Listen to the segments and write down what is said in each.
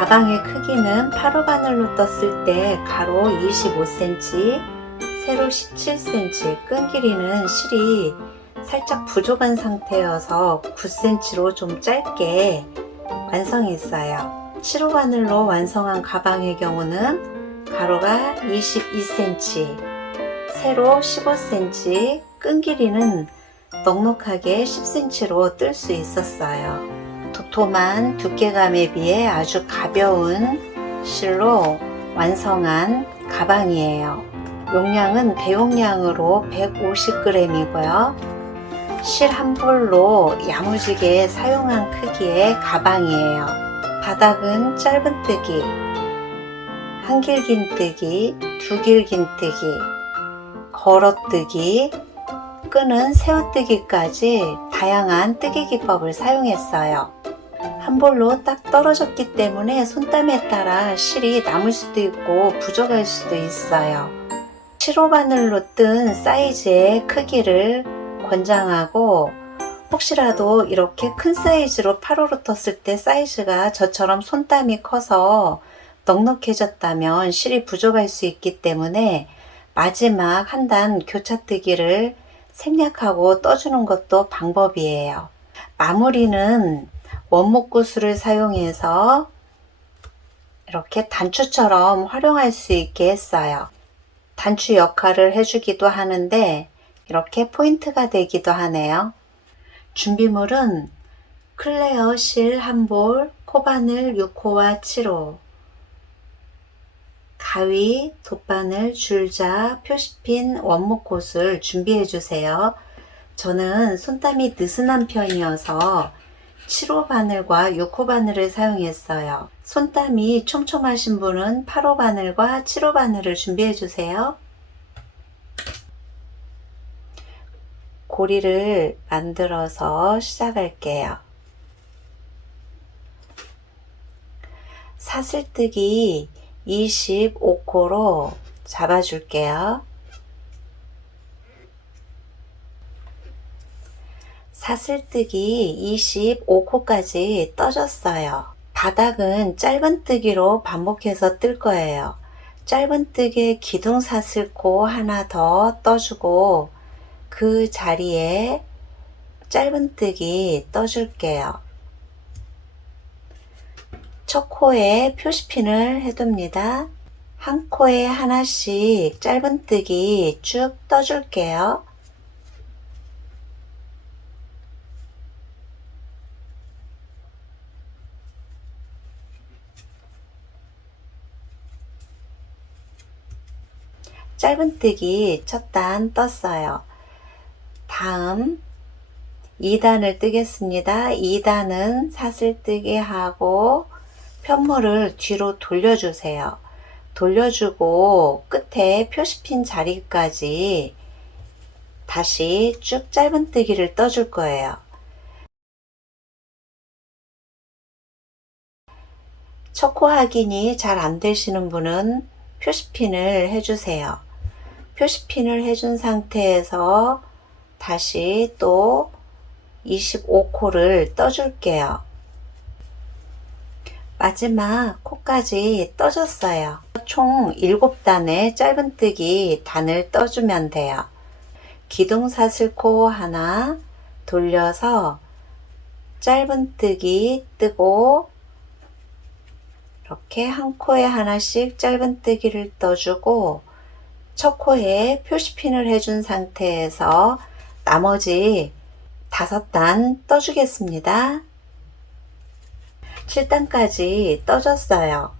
가방의 크기는 8호 바늘로 떴을 때 가로 25cm, 세로 17cm, 끈 길이는 실이 살짝 부족한 상태여서 9cm로 좀 짧게 완성했어요. 7호 바늘로 완성한 가방의 경우는 가로가 22cm, 세로 15cm, 끈 길이는 넉넉하게 10cm로 뜰 수 있었어요. 도톰한 두께감에 비해 아주 가벼운 실로 완성한 가방이에요. 용량은 대용량으로 150g이고요. 실 한 볼로 야무지게 사용한 크기의 가방이에요. 바닥은 짧은뜨기, 한길긴뜨기, 두길긴뜨기, 걸어뜨기, 끈은 세워뜨기까지 다양한 뜨기 기법을 사용했어요. 한 볼로 딱 떨어졌기 때문에 손땀에 따라 실이 남을 수도 있고 부족할 수도 있어요. 7호 바늘로 뜬 사이즈의 크기를 권장하고, 혹시라도 이렇게 큰 사이즈로 8호로 떴을 때 사이즈가 저처럼 손땀이 커서 넉넉해졌다면 실이 부족할 수 있기 때문에 마지막 한 단 교차뜨기를 생략하고 떠주는 것도 방법이에요. 마무리는 원목 구슬을 사용해서 이렇게 단추처럼 활용할 수 있게 했어요. 단추 역할을 해주기도 하는데 이렇게 포인트가 되기도 하네요. 준비물은 클레어 실 한 볼, 코바늘 6호와 7호, 가위, 돗바늘, 줄자, 표시핀, 원목 곳을 준비해 주세요. 저는 손땀이 느슨한 편이어서 7호 바늘과 6호 바늘을 사용했어요. 손땀이 촘촘하신 분은 8호 바늘과 7호 바늘을 준비해 주세요. 고리를 만들어서 시작할게요. 사슬뜨기 25코로 잡아줄게요. 사슬뜨기 25코까지 떠줬어요. 바닥은 짧은뜨기로 반복해서 뜰 거예요. 짧은뜨기에 기둥사슬코 하나 더 떠주고 그 자리에 짧은뜨기 떠줄게요. 첫 코에 표시핀을 해둡니다. 한 코에 하나씩 짧은뜨기 쭉 떠줄게요. 짧은뜨기 첫 단 떴어요. 다음 2단을 뜨겠습니다. 2단은 사슬뜨기 하고 편물을 뒤로 돌려주세요. 돌려주고 끝에 표시핀 자리까지 다시 쭉 짧은뜨기를 떠줄 거예요. 첫 코 확인이 잘 안 되시는 분은 표시핀을 해주세요. 표시핀을 해준 상태에서 다시 또 25코를 떠줄게요. 마지막 코까지 떠줬어요. 총 7단의 짧은뜨기 단을 떠주면 돼요. 기둥사슬코 하나 돌려서 짧은뜨기 뜨고 이렇게 한 코에 하나씩 짧은뜨기를 떠주고 첫 코에 표시핀을 해준 상태에서 나머지 5단 떠주겠습니다. 7단까지 떠줬어요.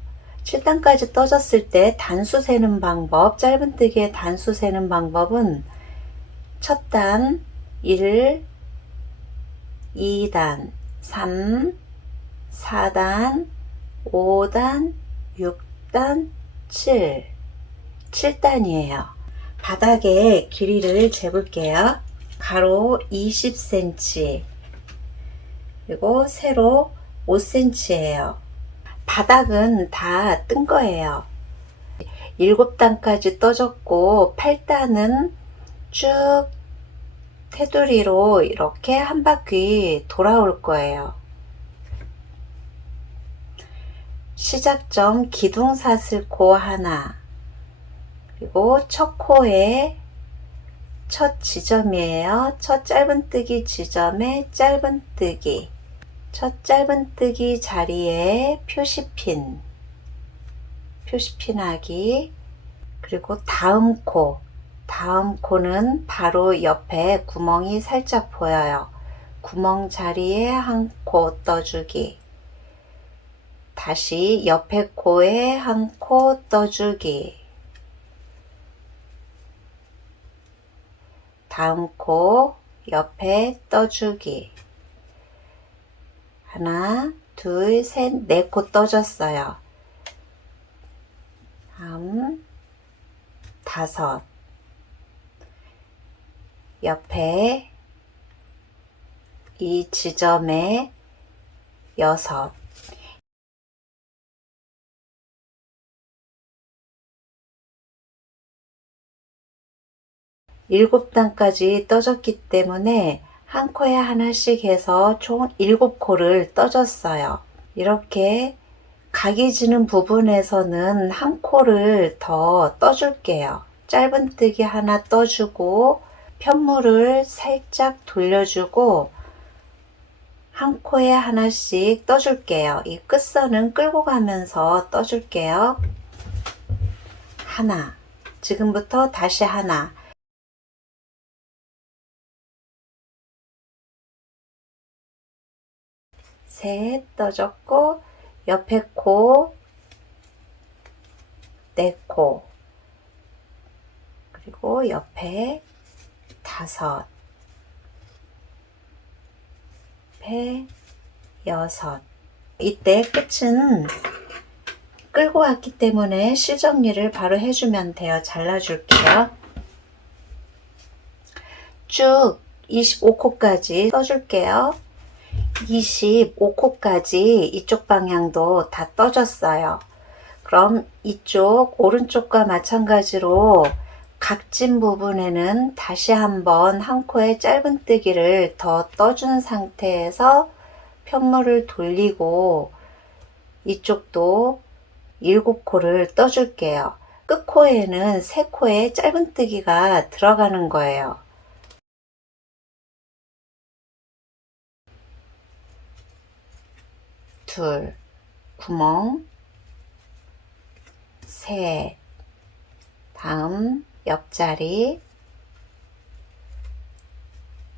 7단까지 떠졌을 때 단수 세는 방법, 짧은뜨기의 단수 세는 방법은 첫 단 1, 2단, 3, 4단, 5단, 6단, 7단이에요. 바닥의 길이를 재볼게요. 가로 20cm, 그리고 세로 5cm예요. 바닥은 다 뜬 거예요. 7단까지 떠졌고 8단은 쭉 테두리로 이렇게 한 바퀴 돌아올 거예요. 시작점 기둥사슬코 하나, 그리고 첫 코에 첫 지점이에요. 첫 짧은뜨기 지점에 짧은뜨기, 첫 짧은뜨기 자리에 표시핀하기, 그리고 다음 코는 바로 옆에 구멍이 살짝 보여요. 구멍 자리에 한 코 떠주기, 다시 옆에 코에 한 코 떠주기, 다음 코 옆에 떠주기, 하나, 둘, 셋, 네 코 떠줬어요. 다음 다섯, 옆에 이 지점에 여섯, 일곱 단까지 떠졌기 때문에 한 코에 하나씩 해서 총 7코를 떠줬어요. 이렇게 각이 지는 부분에서는 한 코를 더 떠줄게요. 짧은뜨기 하나 떠주고 편물을 살짝 돌려주고 한 코에 하나씩 떠줄게요. 이 끝선은 끌고 가면서 떠줄게요. 하나, 지금부터 다시 하나, 셋 떠줬고 옆에 코, 네 코, 그리고 옆에 다섯, 옆에 여섯. 이때 끝은 끌고 왔기 때문에 실정리를 바로 해주면 돼요. 잘라줄게요. 쭉 25코까지 떠줄게요. 25코까지 이쪽 방향도 다 떠줬어요. 그럼 이쪽 오른쪽과 마찬가지로 각진 부분에는 다시 한번 한 코에 짧은뜨기를 더 떠준 상태에서 편물을 돌리고 이쪽도 7코를 떠줄게요. 끝코에는 3코에 짧은뜨기가 들어가는 거예요. 둘, 구멍, 셋, 다음 옆자리,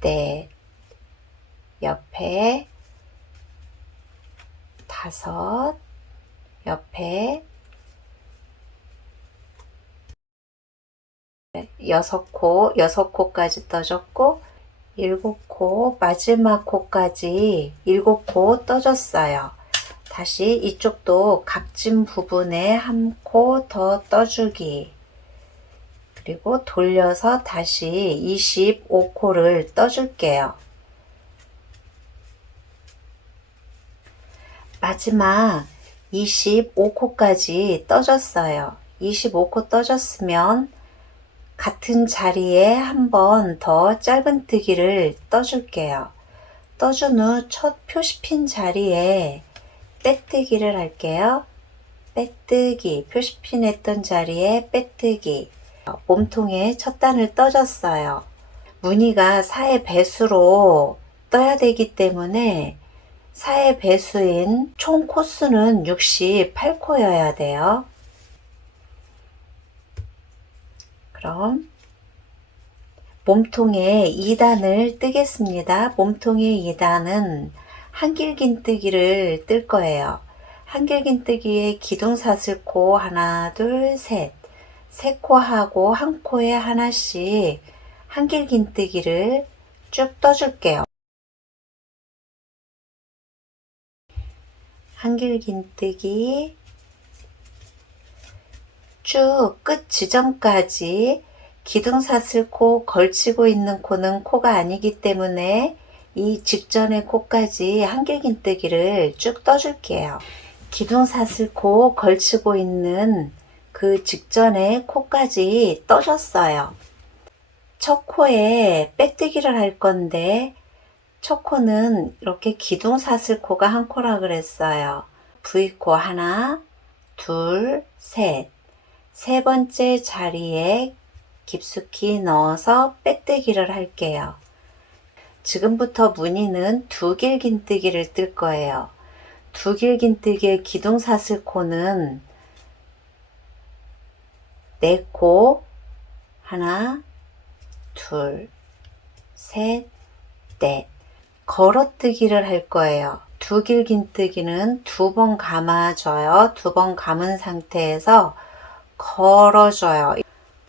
넷, 옆에 다섯, 옆에 6코까지 떠줬고 7코, 마지막 코까지 7코 떠줬어요. 다시 이쪽도 각진 부분에 한 코 더 떠주기, 그리고 돌려서 다시 25코를 떠줄게요. 마지막 25코까지 떠줬어요. 25코 떠줬으면 같은 자리에 한 번 더 짧은뜨기를 떠줄게요. 떠준 후 첫 표시핀 자리에 빼뜨기를 할게요. 빼뜨기, 표시핀 했던 자리에 빼뜨기. 몸통에 첫 단을 떠줬어요. 무늬가 4의 배수로 떠야 되기 때문에 4의 배수인 총 코수는 68코여야 돼요. 그럼 몸통에 2단을 뜨겠습니다. 몸통에 2단은 한길긴뜨기를 뜰 거예요. 한길긴뜨기에 기둥사슬코 하나, 둘, 셋, 3코 하고 한 코에 하나씩 한길긴뜨기를 쭉 떠줄게요. 한길긴뜨기 쭉 끝 지점까지. 기둥사슬코 걸치고 있는 코는 코가 아니기 때문에 이 직전의 코까지 한길긴뜨기를 쭉 떠줄게요. 기둥사슬코 걸치고 있는 그 직전에 코까지 떠줬어요. 첫 코에 빼뜨기를 할 건데 첫 코는 이렇게 기둥사슬코가 한 코라 그랬어요. V코 하나, 둘, 셋. 세 번째 자리에 깊숙이 넣어서 빼뜨기를 할게요. 지금부터 무늬는 두 길긴뜨기를 뜰 거예요. 두 길긴뜨기의 기둥사슬코는 4코, 하나, 둘, 셋, 넷. 걸어뜨기를 할 거예요. 두 길긴뜨기는 2번 감아줘요. 2번 감은 상태에서 걸어줘요.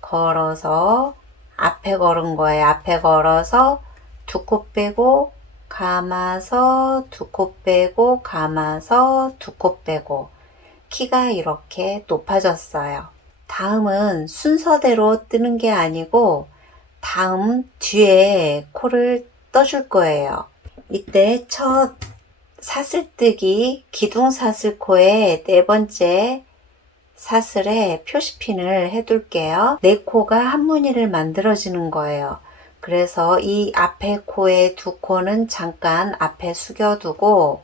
걸어서 앞에 걸은 거예요. 앞에 걸어서 2코 빼고 감아서 2코 빼고 감아서 2코 빼고 키가 이렇게 높아졌어요. 다음은 순서대로 뜨는 게 아니고 다음 뒤에 코를 떠줄 거예요. 이때 첫 사슬뜨기 기둥사슬코의 4번째 사슬에 표시핀을 해둘게요. 4코가 한 무늬를 만들어지는 거예요. 그래서 이 앞에 코의 2코는 잠깐 앞에 숙여두고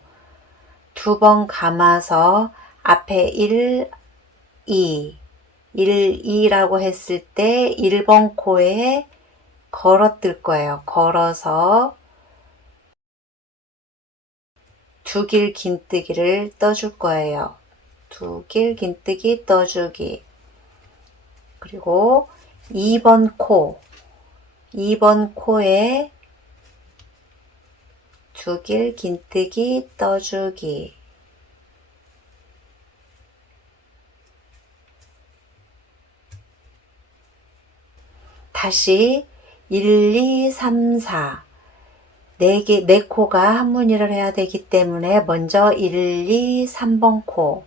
2번 감아서 앞에 1, 2, 1, 2라고 했을 때 1번 코에 걸어 뜰 거예요. 걸어서 두 길 긴뜨기를 떠줄 거예요. 두 길 긴뜨기 떠주기. 그리고 2번 코에 두 길 긴뜨기 떠주기. 다시 1, 2, 3, 4 4코가 한 무늬를 해야 되기 때문에 먼저 1, 2, 3번 코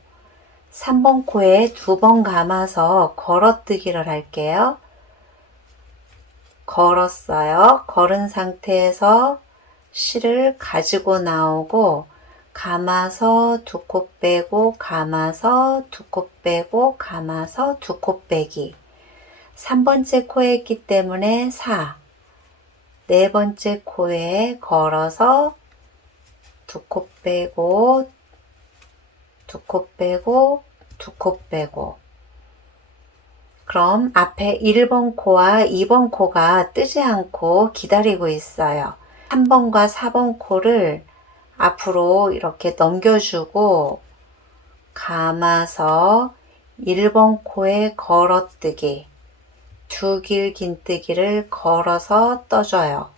3번 코에 2번 감아서 걸어뜨기를 할게요. 걸었어요. 걸은 상태에서 실을 가지고 나오고 감아서 2코 빼고 감아서 2코 빼고 감아서 2코 빼기. 3번째 코에 있기 때문에 4. 4번째 코에 걸어서 2코 빼고 2코 빼고 2코 빼고. 그럼 앞에 1번 코와 2번 코가 뜨지 않고 기다리고 있어요. 3번과 4번 코를 앞으로 이렇게 넘겨주고 감아서 1번 코에 걸어뜨기. 두 길 긴뜨기를 걸어서 떠줘요.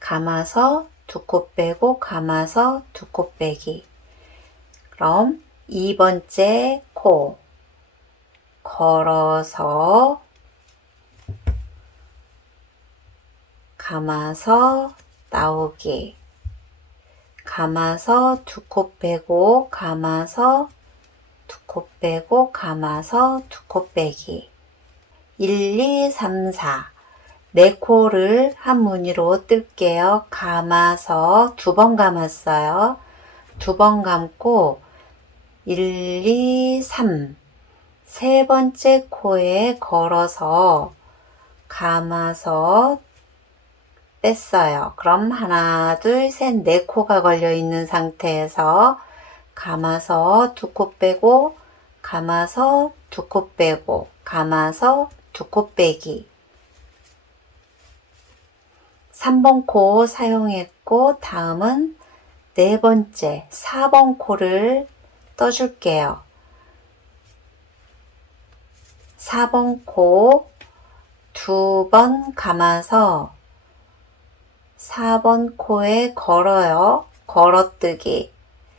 감아서 2코 빼고 감아서 2코 빼기. 그럼 2번째 코 걸어서 감아서 나오기. 감아서 2코 빼고 감아서 2코 빼고 감아서 2코 빼기. 1, 2, 3, 4 4코를 한 무늬로 뜰게요. 감아서 2번 감았어요. 2번 감고 1, 2, 3 세 번째 코에 걸어서 감아서 뺐어요. 그럼 하나, 둘, 셋, 4코가 걸려 있는 상태에서 감아서 2코 빼고 감아서 2코 빼고 감아서 2코 빼기. 3번 코 사용했고 다음은 4번째 4번 코를 떠줄게요. 4번 코 2번 감아서 4번 코에 걸어요. 걸어뜨기.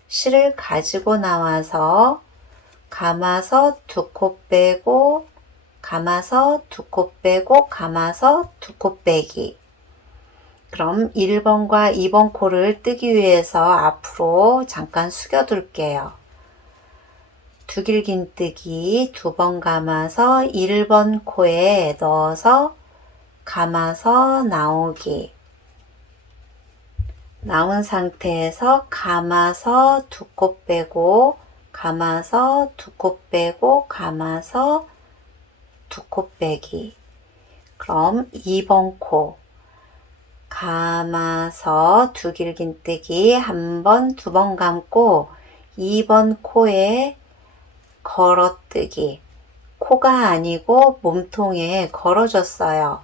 실을 가지고 나와서 감아서 2코 빼고 감아서 2코 빼고 감아서 2코 빼기. 그럼 1번과 2번 코를 뜨기 위해서 앞으로 잠깐 숙여 둘게요. 두 길 긴뜨기 2번 감아서 1번 코에 넣어서 감아서 나오기. 나온 상태에서 감아서 2코 빼고 감아서 2코 빼고 감아서 2코 빼기. 그럼 2번 코 감아서 두 길긴뜨기 한 번, 두 번 감고 2번 코에 걸어뜨기. 코가 아니고 몸통에 걸어줬어요.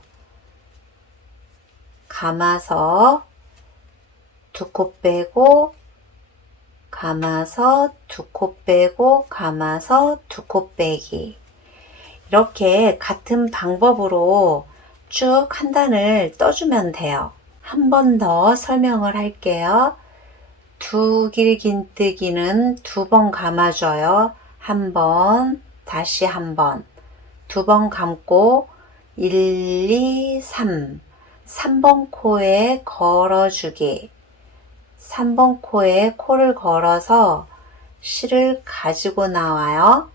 감아서 두 코 빼고 감아서 두 코 빼고 감아서 두 코 빼기. 이렇게 같은 방법으로 쭉 한 단을 떠주면 돼요. 한 번 더 설명을 할게요. 두 길긴뜨기는 두 번 감아줘요. 한 번, 다시 한 번, 두 번 감고 1, 2, 3, 3번 코에 걸어주기. 3번 코에 코를 걸어서 실을 가지고 나와요.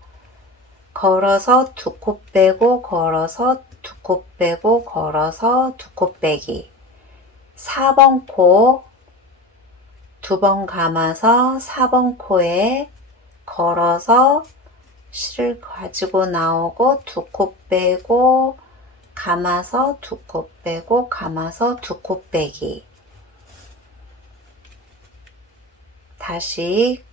걸어서 두 코 빼고 걸어서 두 코 빼고 걸어서 두 코 빼기. 4번 코 두 번 감아서 4번 코에 걸어서 실을 가지고 나오고 두 코 빼고 감아서 두 코 빼고 감아서 두 코 빼기. 다시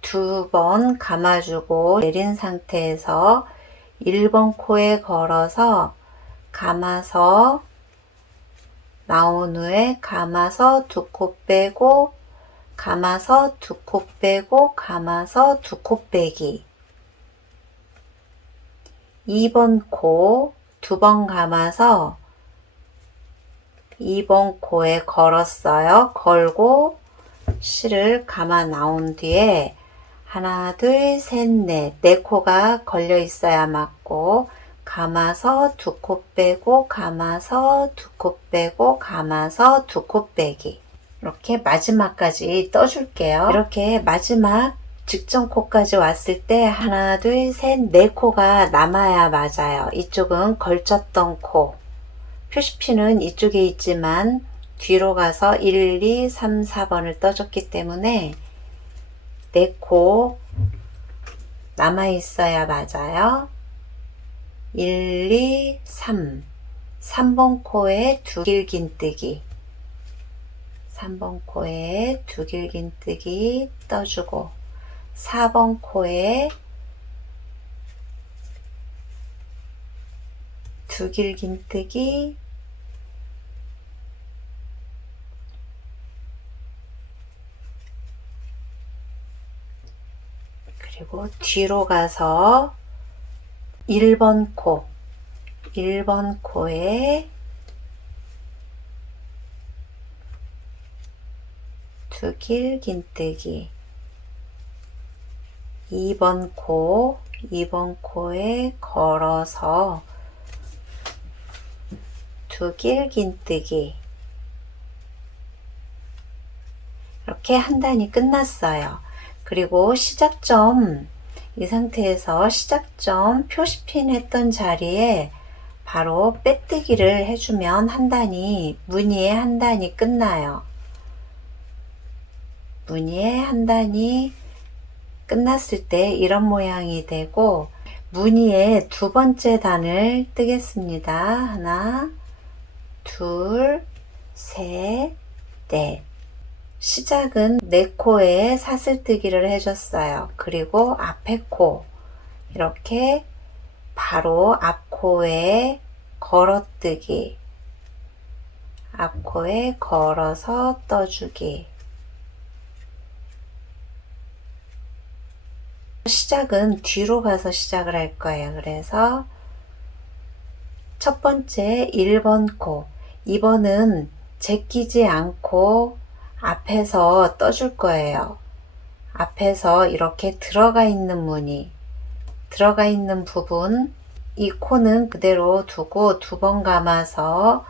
두 번 감아주고 내린 상태에서 1번 코에 걸어서 감아서 나온 후에 감아서 두 코 빼고 감아서 두 코 빼고 감아서 두 코 빼기. 2번 코 두 번 감아서 2번 코에 걸었어요. 걸고 실을 감아 나온 뒤에 하나, 둘, 셋, 넷, 네 코가 걸려 있어야 맞고 감아서 두 코 빼고 감아서 두 코 빼고 감아서 두 코 빼기. 이렇게 마지막까지 떠줄게요. 이렇게 마지막 직전 코까지 왔을 때 하나, 둘, 셋, 네 코가 남아야 맞아요. 이쪽은 걸쳤던 코. 표시핀은 이쪽에 있지만 뒤로 가서 1, 2, 3, 4번을 떠줬기 때문에 4코 남아 있어야 맞아요. 1, 2, 3. 3번 코에 두 길긴뜨기. 3번 코에 두 길긴뜨기 떠주고 4번 코에 두 길긴뜨기 그리고 뒤로 가서 1번 코 1번 코에 두 길긴뜨기 2번 코 2번 코에 걸어서 두 길긴뜨기 이렇게 한 단이 끝났어요. 그리고 시작점 이 상태에서 시작점 표시핀 했던 자리에 바로 빼뜨기를 해주면 한 단이 무늬의 한 단이 끝나요. 무늬의 한 단이 끝났을 때 이런 모양이 되고 무늬의 두 번째 단을 뜨겠습니다. 하나, 둘, 셋, 넷. 시작은 네 코에 사슬뜨기를 해줬어요. 그리고 앞에 코 이렇게 바로 앞코에 걸어뜨기 앞코에 걸어서 떠주기. 시작은 뒤로 가서 시작을 할 거예요. 그래서 첫 번째 1번 코 2번은 제끼지 않고 앞에서 떠줄 거예요. 앞에서 이렇게 들어가 있는 무늬 들어가 있는 부분 이 코는 그대로 두고 두 번 감아서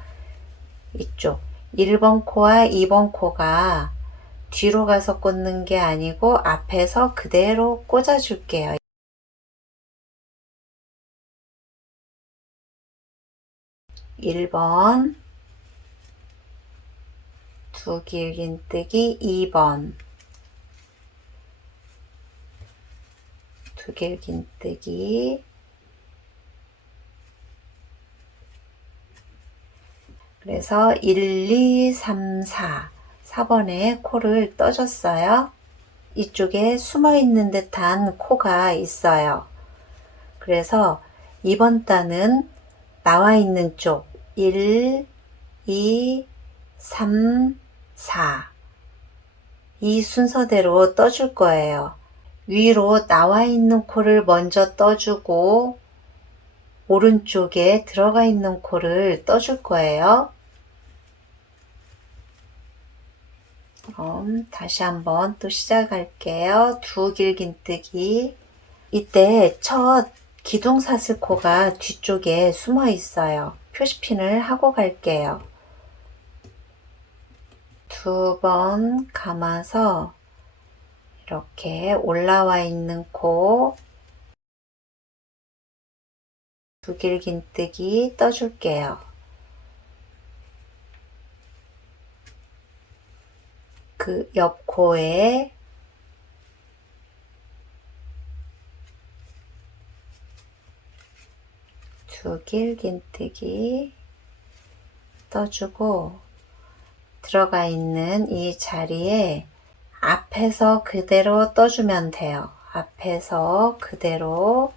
이쪽 1번 코와 2번 코가 뒤로 가서 꽂는 게 아니고 앞에서 그대로 꽂아 줄게요. 1번 두 길긴뜨기 2번 두 길긴뜨기 그래서 1, 2, 3, 4 4번에 코를 떠줬어요. 이쪽에 숨어 있는 듯한 코가 있어요. 그래서 이번 단은 나와 있는 쪽 1, 2, 3, 4 이 순서대로 떠줄 거예요. 위로 나와 있는 코를 먼저 떠주고 오른쪽에 들어가 있는 코를 떠줄 거예요. 그럼 다시 한번 또 시작할게요. 두 길긴뜨기. 이때 첫 기둥사슬코가 뒤쪽에 숨어 있어요. 표시핀을 하고 갈게요. 두 번 감아서 이렇게 올라와 있는 코 두 길긴뜨기 떠줄게요. 그 옆 코에 두 길긴뜨기 떠주고 들어가 있는 이 자리에 앞에서 그대로 떠주면 돼요. 앞에서 그대로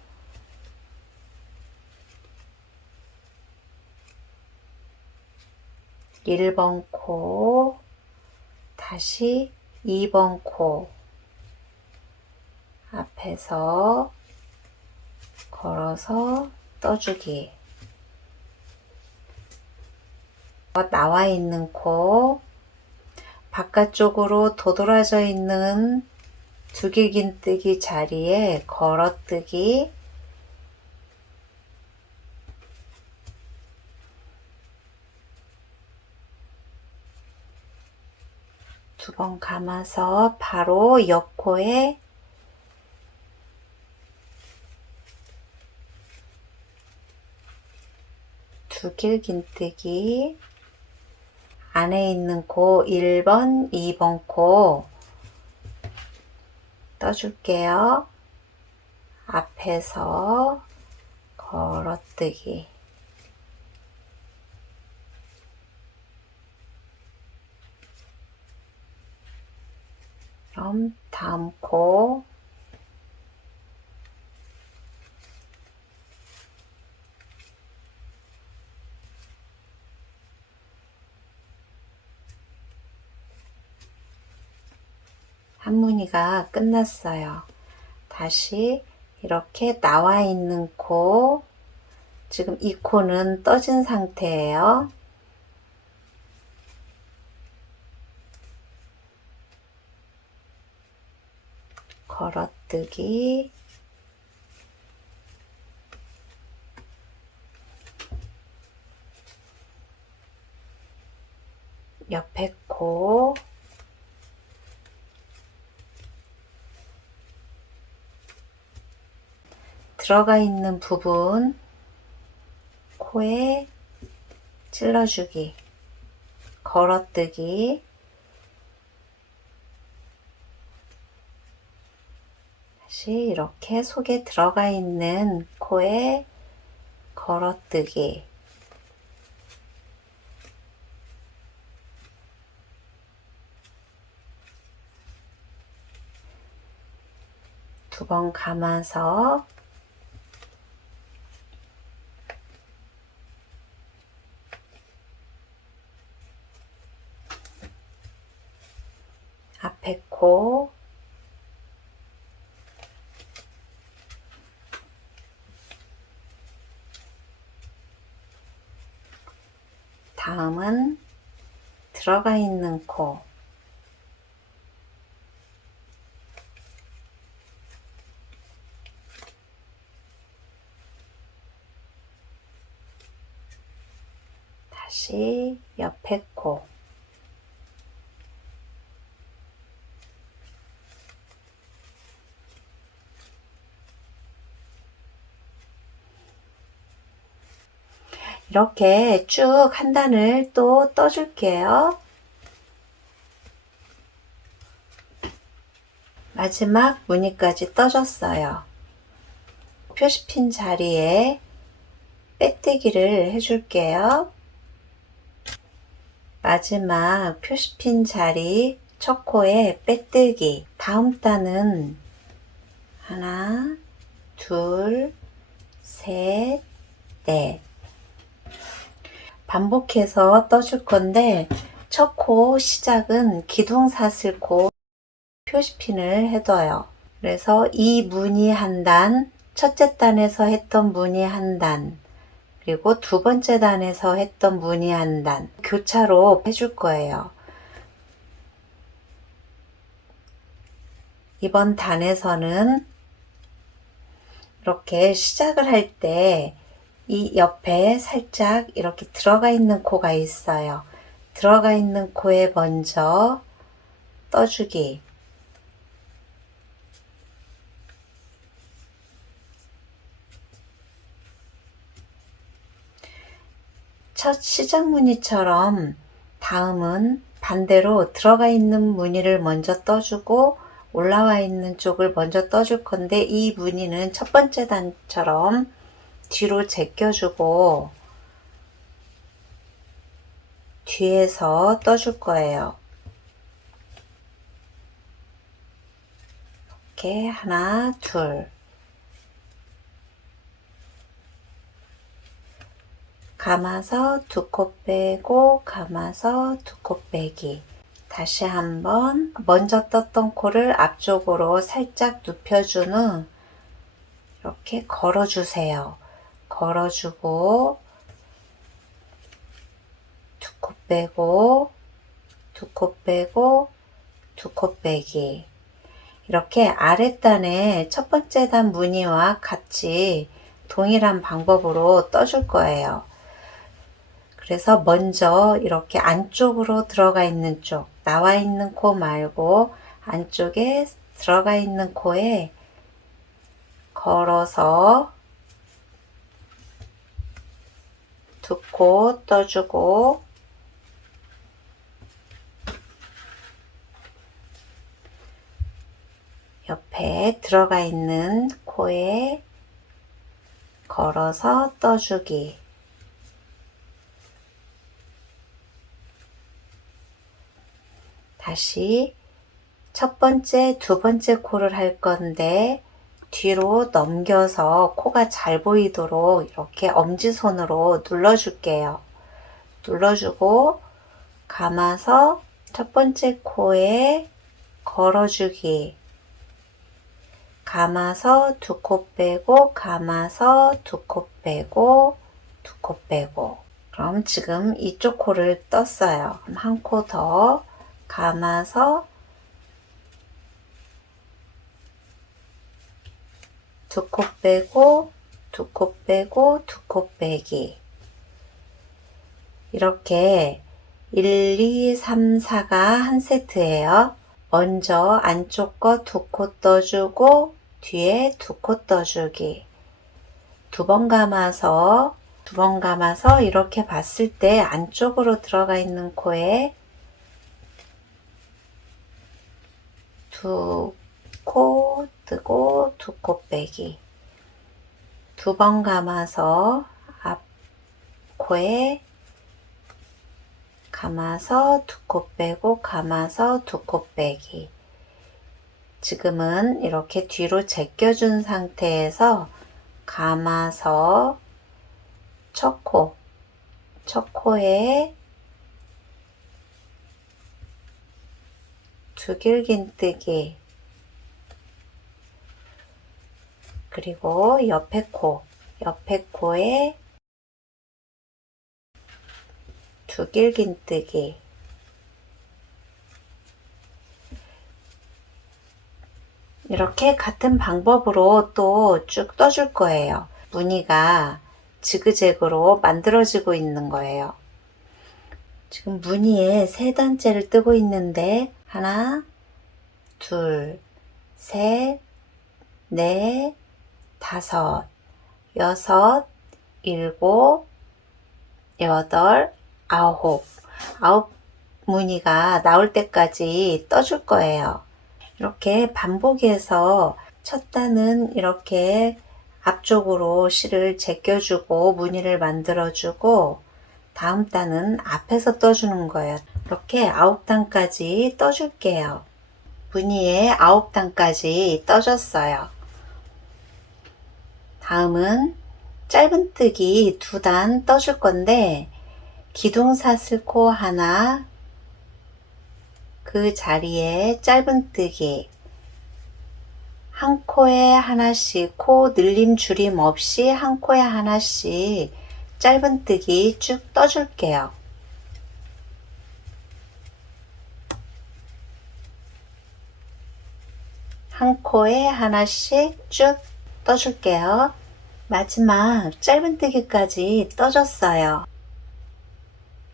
1번 코, 다시 2번 코 앞에서 걸어서 떠주기. 나와 있는 코, 바깥쪽으로 도드라져 있는 두길긴뜨기 자리에 걸어뜨기. 두 번 감아서 바로 옆 코에 두길긴뜨기. 안에 있는 코 1번, 2번 코 떠줄게요. 앞에서 걸어뜨기. 그럼 다음 코 한 무늬가 끝났어요. 다시 이렇게 나와 있는 코, 지금 이 코는 떠진 상태예요. 걸어뜨기. 옆에 코 들어가 있는 부분 코에 찔러주기. 걸어뜨기. 다시 이렇게 속에 들어가 있는 코에 걸어뜨기. 두 번 감아서 앞에 코 다음은 들어가 있는 코 다시 옆에 코 이렇게 쭉 한 단을 또 떠줄게요. 마지막 무늬까지 떠줬어요. 표시핀 자리에 빼뜨기를 해줄게요. 마지막 표시핀 자리 첫 코에 빼뜨기. 다음 단은 하나, 둘, 셋, 넷. 반복해서 떠줄 건데 첫 코 시작은 기둥사슬코 표시핀을 해둬요. 그래서 이 무늬 한 단, 첫째 단에서 했던 무늬 한 단, 그리고 두 번째 단에서 했던 무늬 한 단 교차로 해줄 거예요. 이번 단에서는 이렇게 시작을 할 때 이 옆에 살짝 이렇게 들어가 있는 코가 있어요. 들어가 있는 코에 먼저 떠주기. 첫 시작 무늬처럼 다음은 반대로 들어가 있는 무늬를 먼저 떠주고 올라와 있는 쪽을 먼저 떠줄 건데 이 무늬는 첫 번째 단처럼 뒤로 제껴주고 뒤에서 떠줄 거예요. 이렇게 하나, 둘. 감아서 두 코 빼고 감아서 두 코 빼기. 다시 한번 먼저 떴던 코를 앞쪽으로 살짝 눕혀준 후 이렇게 걸어주세요. 걸어주고 두 코 빼고 두 코 빼고 두 코 빼기. 이렇게 아랫단에 첫 번째 단 무늬와 같이 동일한 방법으로 떠줄 거예요. 그래서 먼저 이렇게 안쪽으로 들어가 있는 쪽, 나와 있는 코 말고 안쪽에 들어가 있는 코에 걸어서 두 코 떠주고 옆에 들어가 있는 코에 걸어서 떠주기. 다시 첫 번째, 두 번째 코를 할 건데 뒤로 넘겨서 코가 잘 보이도록 이렇게 엄지손으로 눌러줄게요. 눌러주고 감아서 첫 번째 코에 걸어주기. 감아서 두 코 빼고 감아서 두 코 빼고 두 코 빼고. 그럼 지금 이쪽 코를 떴어요. 그럼 한 코 더 감아서 두 코 빼고 두 코 빼고 두 코 빼기. 이렇게 1, 2, 3, 4가 한 세트예요. 먼저 안쪽 거 두 코 떠주고 뒤에 두 코 떠주기. 두 번 감아서 이렇게 봤을 때 안쪽으로 들어가 있는 코에 두 코 뜨고 두 코 빼기. 두 번 감아서 앞 코에 감아서 두 코 빼고 감아서 두 코 빼기. 지금은 이렇게 뒤로 제껴준 상태에서 감아서 첫 코에 두길긴뜨기. 그리고 옆에 코에 두길긴뜨기. 이렇게 같은 방법으로 또 쭉 떠줄 거예요. 무늬가 지그재그로 만들어지고 있는 거예요. 지금 무늬에 세 단째를 뜨고 있는데 하나, 둘, 셋, 넷, 다섯, 여섯, 일곱, 여덟, 아홉 무늬가 나올 때까지 떠줄 거예요. 이렇게 반복해서 첫 단은 이렇게 앞쪽으로 실을 제껴주고 무늬를 만들어주고 다음 단은 앞에서 떠주는 거예요. 이렇게 9단까지 떠줄게요. 무늬에 9단까지 떠줬어요. 다음은 짧은뜨기 2단 떠줄 건데 기둥사슬코 하나, 그 자리에 짧은뜨기 한 코에 하나씩, 코 늘림 줄임 없이 한 코에 하나씩 짧은뜨기 쭉 떠줄게요. 한 코에 하나씩 쭉 떠줄게요. 마지막 짧은뜨기까지 떠줬어요.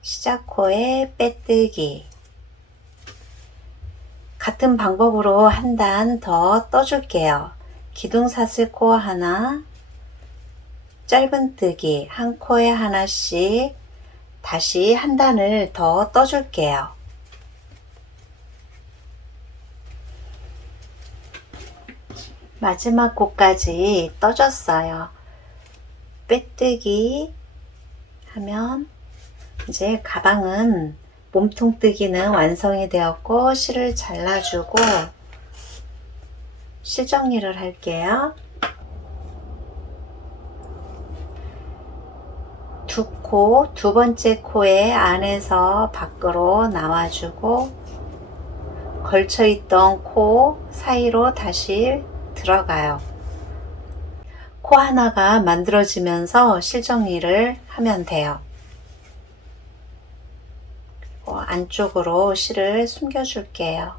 시작코에 빼뜨기. 같은 방법으로 한 단 더 떠줄게요. 기둥사슬코 하나, 짧은뜨기 한 코에 하나씩, 다시 한 단을 더 떠줄게요. 마지막 코까지 떠줬어요. 빼뜨기 하면 이제 가방은 몸통뜨기는 완성이 되었고 실을 잘라주고 실 정리를 할게요. 두 번째 코에 안에서 밖으로 나와주고 걸쳐있던 코 사이로 다시 들어가요. 코 하나가 만들어지면서 실 정리를 하면 돼요. 안쪽으로 실을 숨겨 줄게요.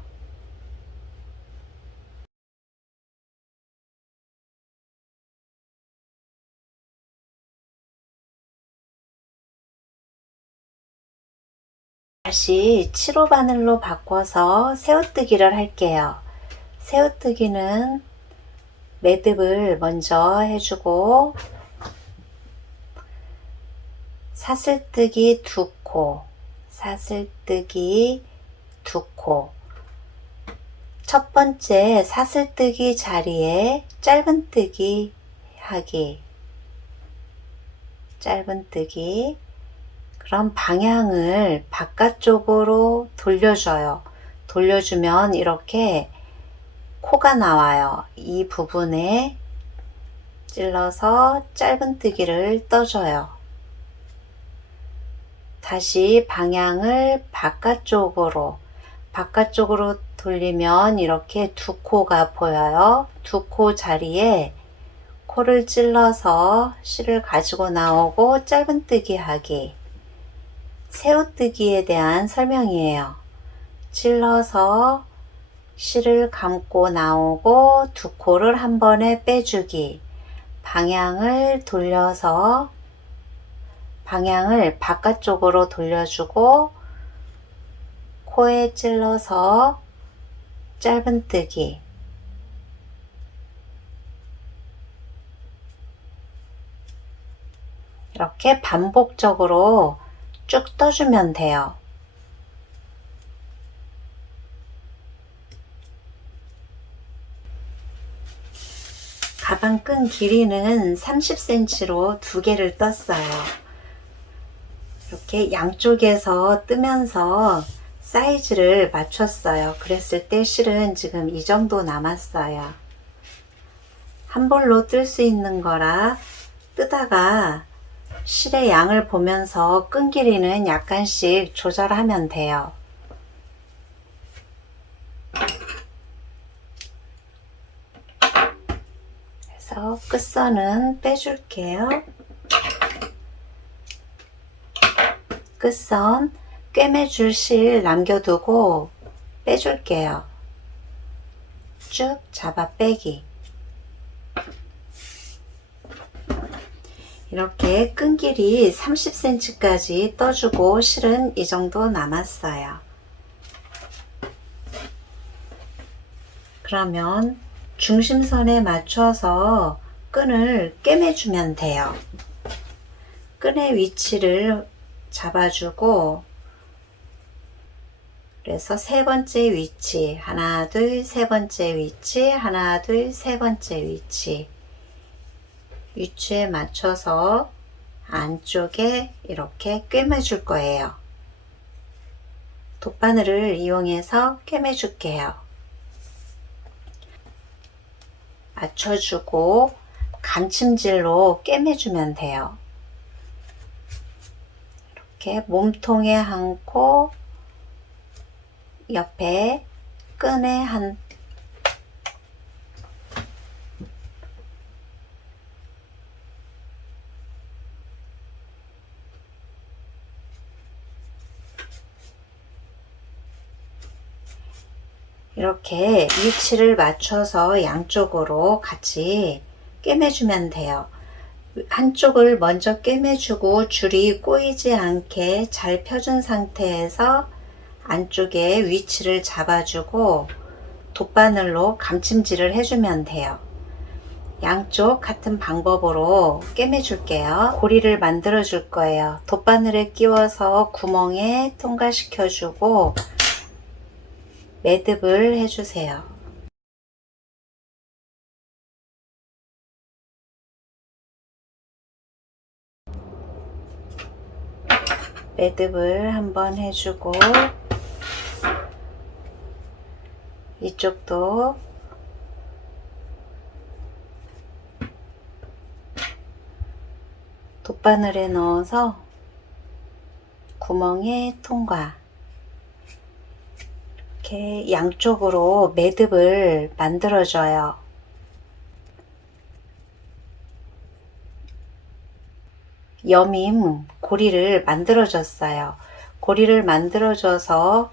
다시 7호 바늘로 바꿔서 새우뜨기를 할게요. 새우뜨기는 매듭을 먼저 해주고 사슬뜨기 2코, 사슬뜨기 2코. 첫 번째 사슬뜨기 자리에 짧은뜨기 하기, 짧은뜨기. 그럼 방향을 바깥쪽으로 돌려줘요. 돌려주면 이렇게 코가 나와요. 이 부분에 찔러서 짧은뜨기를 떠줘요. 다시 방향을 바깥쪽으로 돌리면 이렇게 2코가 보여요. 2코 자리에 코를 찔러서 실을 가지고 나오고 짧은뜨기 하기. 새우뜨기에 대한 설명이에요. 찔러서 실을 감고 나오고 2코를 한 번에 빼주기. 방향을 돌려서 방향을 바깥쪽으로 돌려주고 코에 찔러서 짧은뜨기. 이렇게 반복적으로 쭉 떠주면 돼요. 가방 끈 길이는 30cm로 2개를 떴어요. 이렇게 양쪽에서 뜨면서 사이즈를 맞췄어요. 그랬을 때 실은 지금 이 정도 남았어요. 한 볼로 뜰 수 있는 거라 뜨다가 실의 양을 보면서 끈 길이는 약간씩 조절하면 돼요. 그래서 끝선은 빼줄게요. 끝선 꿰매줄 실 남겨두고 빼줄게요. 쭉 잡아 빼기. 이렇게 끈 길이 30cm까지 떠주고 실은 이 정도 남았어요. 그러면 중심선에 맞춰서 끈을 꿰매주면 돼요. 끈의 위치를 잡아주고 그래서 세 번째 위치 하나 둘 세 번째 위치 하나 둘 세 번째 위치에 맞춰서 안쪽에 이렇게 꿰매줄 거예요. 돗바늘을 이용해서 꿰매줄게요. 맞춰주고 감침질로 꿰매주면 돼요. 이렇게 몸통에 한 코, 옆에 끈에 한 이렇게 위치를 맞춰서 양쪽으로 같이 꿰매주면 돼요. 한쪽을 먼저 꿰매주고 줄이 꼬이지 않게 잘 펴준 상태에서 안쪽에 위치를 잡아주고 돗바늘로 감침질을 해주면 돼요. 양쪽 같은 방법으로 꿰매줄게요. 고리를 만들어 줄 거예요. 돗바늘에 끼워서 구멍에 통과시켜주고 매듭을 해주세요. 매듭을 한번 해주고 이쪽도 돗바늘에 넣어서 구멍에 통과. 이렇게 양쪽으로 매듭을 만들어줘요. 여밈 고리를 만들어줬어요. 고리를 만들어줘서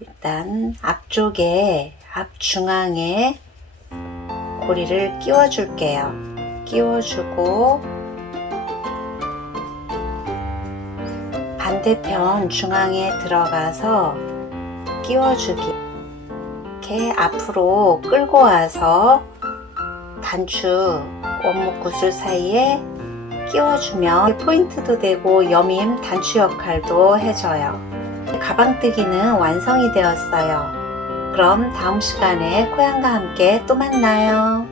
일단 앞쪽에 앞중앙에 고리를 끼워줄게요. 끼워주고 반대편 중앙에 들어가서 끼워주기. 이렇게 앞으로 끌고 와서 단추 원목 구슬 사이에 끼워주면 포인트도 되고 여밈 단추 역할도 해줘요. 가방뜨기는 완성이 되었어요. 그럼 다음 시간에 코양과 함께 또 만나요.